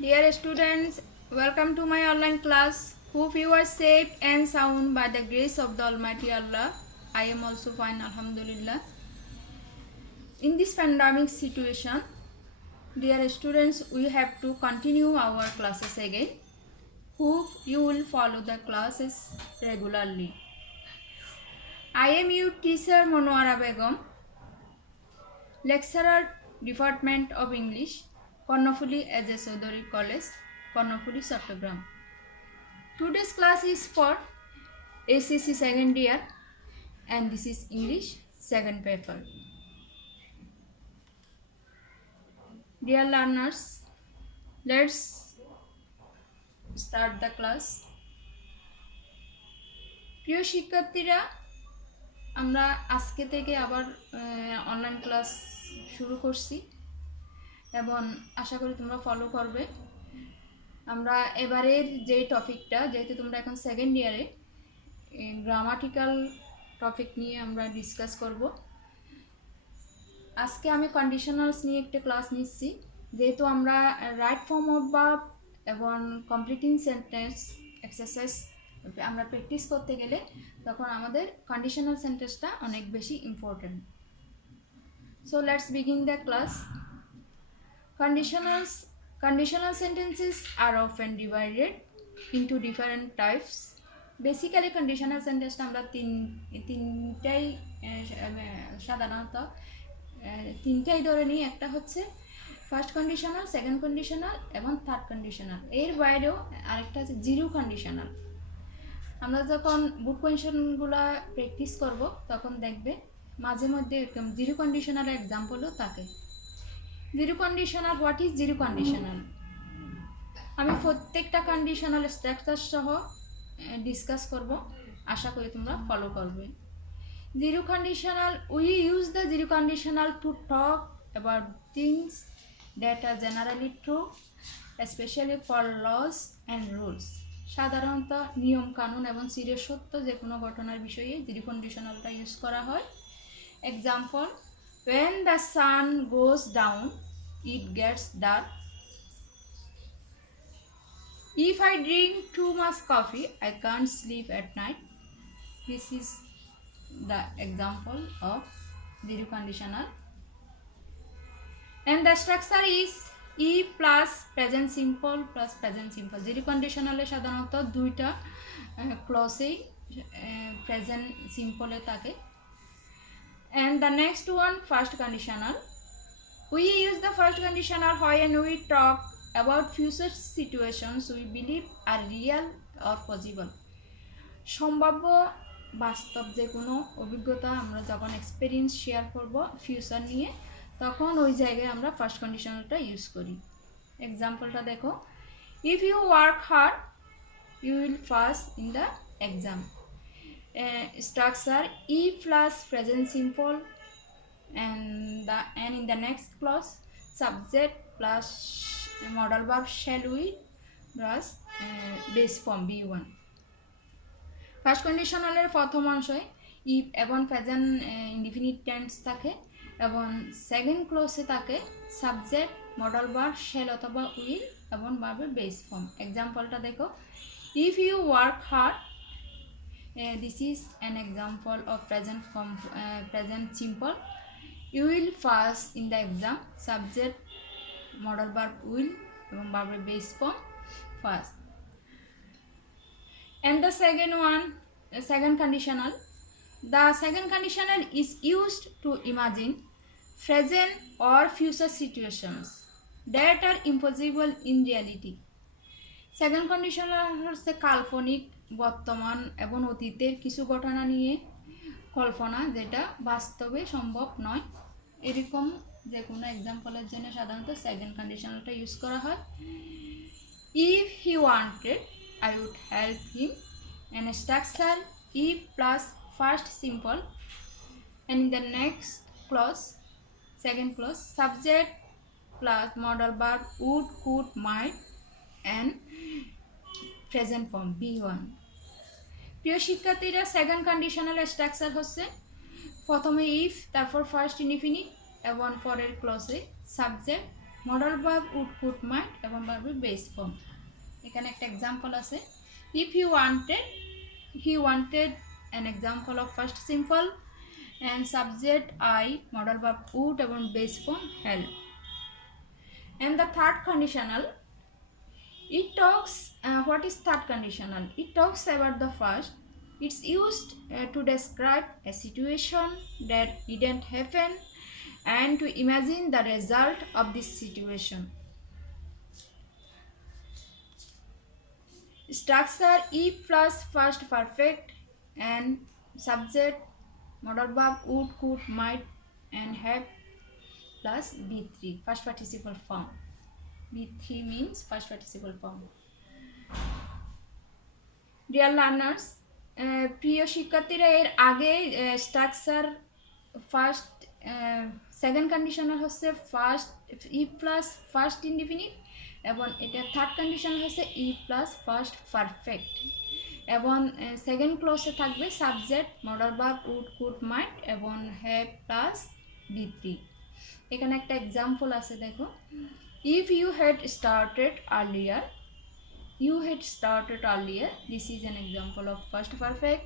Dear students, welcome to my online class. Hope you are safe and sound by the grace of the Almighty Allah. I am also fine, Alhamdulillah. In this pandemic situation, dear students, we have to continue our classes again. Hope you will follow the classes regularly. I am your teacher Monwara Begum, lecturer, Department of English, Konnafuli HSC College, Konnafuli, Chattogram. Today's class is for HSC second year and this is English second paper. Dear learners, let's start the class. প্রিয় শিক্ষার্থীরা, আমরা আজকে থেকে আবার online class শুরু করছি এবং আশা করি তোমরা ফলো করবে। আমরা এবারের যে টপিকটা, যেহেতু তোমরা এখন সেকেন্ড ইয়ারে, গ্রামাটিক্যাল টপিক নিয়ে আমরা ডিসকাস করব। আজকে আমি কন্ডিশনালস নিয়ে একটা ক্লাস নিচ্ছি। যেহেতু আমরা রাইট ফর্ম অফ ভার্ব এবং কমপ্লিটিং সেন্টেন্স এক্সারসাইজ আমরা প্র্যাকটিস করতে গেলে তখন আমাদের কন্ডিশনাল সেন্টেন্সটা অনেক বেশি important. So let's begin the class. Conditional sentences are often divided into different types. Basically conditional সেন্টেন্সটা আমরা তিনটাই সাধারণত তিনটাই ধরে নিই। একটা হচ্ছে ফার্স্ট কন্ডিশনাল, সেকেন্ড কন্ডিশনাল এবং থার্ড কন্ডিশনাল। এর বাইরেও আরেকটা আছে জিরো কন্ডিশনাল। আমরা যখন বুক কোয়েশনগুলো প্র্যাকটিস করব তখন দেখবে মাঝে মধ্যে এরকম জিরো কন্ডিশনালের এক্সাম্পলও থাকে। Zero conditional, what is zero conditional? আমি প্রত্যেকটা কন্ডিশনাল স্ট্রাকচার সহ ডিসকাস করব, আশা করি তোমরা ফলো করবে। Zero conditional, we use the zero conditional to talk about things that are generally true, especially for laws and rules. সাধারণত নিয়ম কানুন এবং চির সত্য যে কোনো ঘটনার বিষয়ে জিরো কন্ডিশনালটা ইউজ করা হয়। Example, when the sun goes down it gets dark. If I drink too much coffee I can't sleep at night. This is the example of zero conditional. And the structure is if plus present simple plus present simple. Zero conditional এ সাধারণত দুইটা ক্লজেই প্রেজেন্ট সিম্পলে থাকে। And the next one, first conditional. We use the first conditional when we talk about future situations we believe are real or possible. সম্ভাব্য বাস্তব যে কোনো অভিজ্ঞতা আমরা যখন এক্সপিরিয়েন্স শেয়ার করব ফিউচার নিয়ে, তখন ওই জায়গায় আমরা ফার্স্ট কন্ডিশনালটা ইউজ করি। এক্সাম্পলটা দেখো, if you work hard you will pass in the exam. Structure if plus present simple and in the next clause subject plus modal verb shall we plus base form B1. First কন্ডিশনালের প্রথম অংশে ইফ এবং present indefinite tense থাকে এবং second ক্লোজে থাকে subject modal verb shall অথবা will এবং ভার্বের বেস ফর্ম। এক্সাম্পলটা দেখো, if you work hard, this is an example of present simple. You will pass in the exam, subject modal verb will এবং verb base form pass. And the second one, second conditional. The second conditional is used to imagine present or future situations that are impossible in reality. Second conditional হচ্ছে কাল্পনিক বর্তমান এবং অতীতের কিছু ঘটনা নিয়ে কল্পনা যেটা বাস্তবে সম্ভব নয়। এরকম যে কোনো এক্সাম্পলের জন্য সাধারণত সেকেন্ড কন্ডিশনালটা ইউজ করা হয়। If he wanted I would help him. And structure if plus first simple and in the next clause second clause subject plus modal verb would could might and present form B1. প্রিয় শিক্ষার্থীরা, second conditional structure হচ্ছে প্রথমে ইফ, তারপর first indefinite এবং পরের ক্লজে subject modal verb would could might এবং ভার্বের বেস ফর্ম। এখানে একটা এক্সাম্পল আছে, if you wanted, he wanted, an example of first simple and subject I, model verb would এবং base form help. And the third conditional, it talks, what is third conditional? It talks about the first. It's used to describe a situation that didn't happen and to imagine the result of this situation. Structure if plus first perfect and subject, model verb would, could, might and have plus B3 first participle form. B3 means first participle form. Dear learners, প্রিয় শিক্ষার্থীরা, এর আগে structure first, second conditional হচ্ছে first if plus first indefinite এবং এটা third conditional হচ্ছে if plus first perfect এবং second ক্লসে থাকবে subject, modal verb would, could, might এবং হ্যাভ প্লাস বি3। এখানে একটা এক্সাম্পল আছে, দেখো, if you had started earlier, you had started earlier, this is an example of past perfect.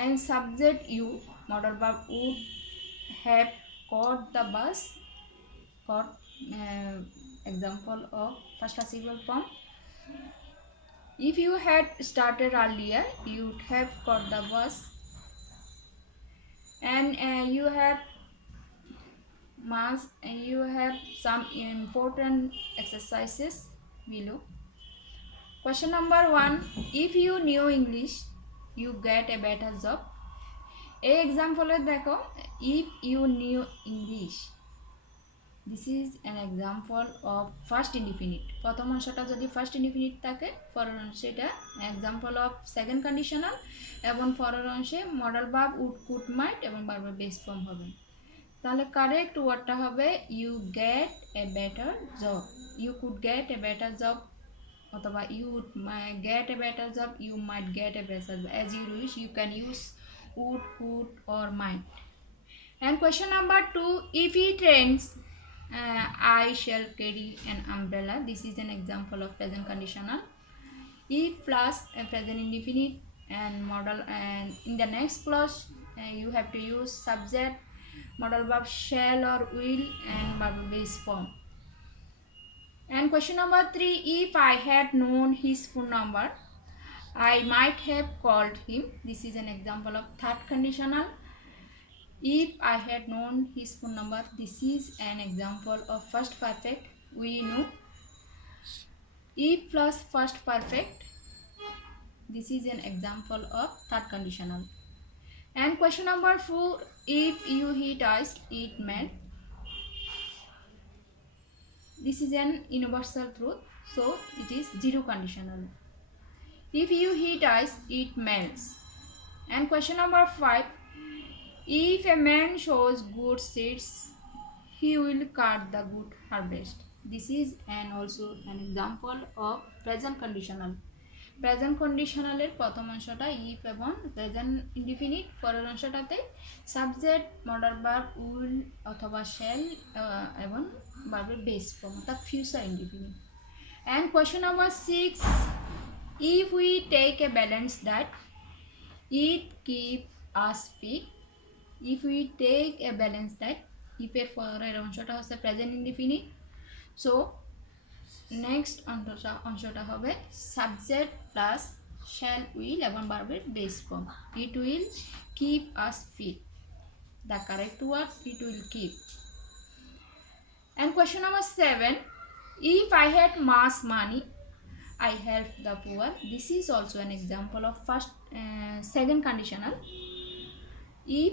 And subject you, model verb would have caught the bus, caught, example of first participle form. If you had started earlier, you would have caught the bus. And you have some important exercises below. Question number 1, if you knew English, you get a better job. এই এক্সাম্পলে দেখো, if you knew English, this is an example of first indefinite. প্রথম অংশটা যদি first indefinite থাকে, পরের অংশে এটা এক্সাম্পল অফ সেকেন্ড কন্ডিশনাল এবং পরের অংশে modal verb would, could, might এবং ভার্বের বেস ফর্ম হবে। তাহলে কারেক্ট ওয়ার্ডটা হবে you get a better job, you could get a better job, অথবা you would get a better job, you might get a better job, as you wish. You can use would, could or might. And question number 2, if it rains, I shall carry an umbrella. This is an example of present conditional. If plus a present indefinite and model, and in the next clause you have to use subject, model verb shall or will and verb base form. And question number 3, if I had known his phone number, I might have called him. This is an example of third conditional. If I had known his phone number, this is an example of first perfect, we know. If plus first perfect, this is an example of third conditional. And question number 4, if you hit ice, it melt. This is an universal truth, so it is zero conditional. If you heat ice, it melts. And question number 5, if a man shows good seeds, he will cut the good harvest. This is also an example of present conditional. Present কন্ডিশনালের প্রথম অংশটা if এবং present indefinite, পরের অংশটাতে subject, modal verb will অথবা shall এবং ভার্বের base form, অর্থাৎ future indefinite. And question number 6, if we take a balance that, it keep us fit. If we take a balance that, ইফের পরের অংশটা হচ্ছে প্রেজেন্ট ইনডিফিনিট, সো নেক্সট অংশটা হবে সাবজেক্ট প্লাস শ্যাল উইল এবং ভার্বের base form. It will keep us fit, the correct word it will keep. And question number 7, if I had much money, I help the poor. This is also an example of second conditional. If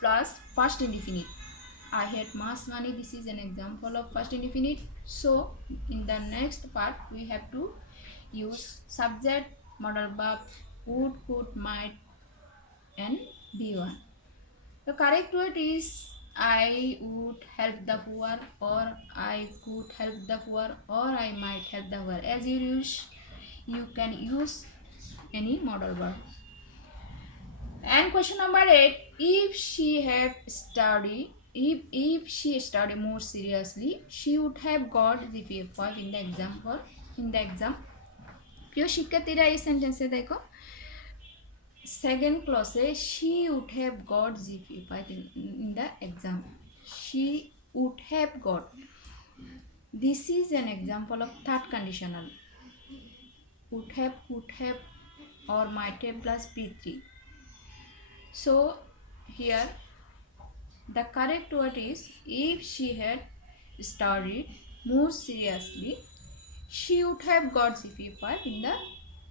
plus first indefinite, I had mass money. This is an example of first indefinite. So in the next part we have to use subject, model verb would, could, might and be1. The correct word is I would help the poor, or I could help the poor, or I might help the poor. As you wish, you can use any model verb. And question number 8, if she had studied if she studied more seriously, she would have got GPA 5 in the exam. প্রিয় শিক্ষার্থীরা এই সেন্টেন্সে দেখো সেকেন্ড ক্লসে she would have got GPA 5 in the exam. She would have got. This is an example of third conditional. Would have, could have, or might have plus P3. So here the correct word is if she had studied more seriously, she would have got GPA 5 in the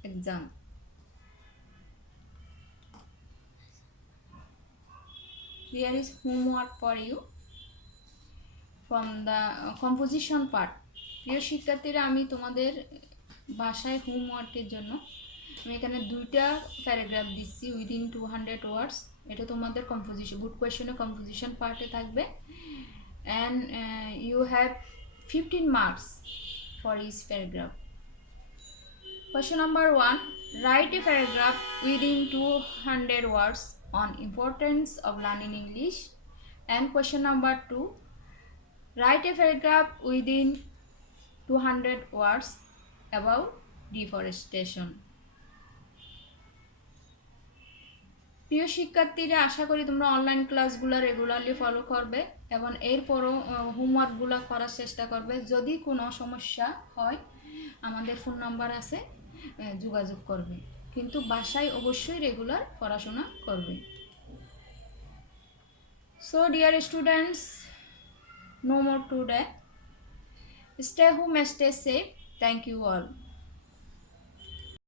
exam. Here is homework for you from the composition part. প্রিয় শিক্ষার্থীরা আমি তোমাদের ভাষায় হোমওয়ার্কের জন্য আমি এখানে দুইটা প্যারাগ্রাফ দিচ্ছি উইদিন 200 ওয়ার্ডস। এটা তোমাদের কম্পোজিশন গুড কোয়েশ্চনে কম্পোজিশন পার্টে থাকবে and you have 15 marks for each paragraph. Question number 1. Write a paragraph within 200 words on importance of learning English. And question number 2. Write a paragraph within 200 words about deforestation. প্রিয় শিক্ষার্থীরা আশা করি তোমরা অনলাইন ক্লাসগুলো regularly follow করবে এবং এরপরও হোমওয়ার্কগুলো করার চেষ্টা করবে। যদি কোনো সমস্যা হয় আমাদের ফোন নাম্বার আছে, যোগাযোগ করবে, কিন্তু বাসায় অবশ্যই রেগুলার পড়াশোনা করবে। So dear students, no more today. Stay home, stay safe. Thank you all.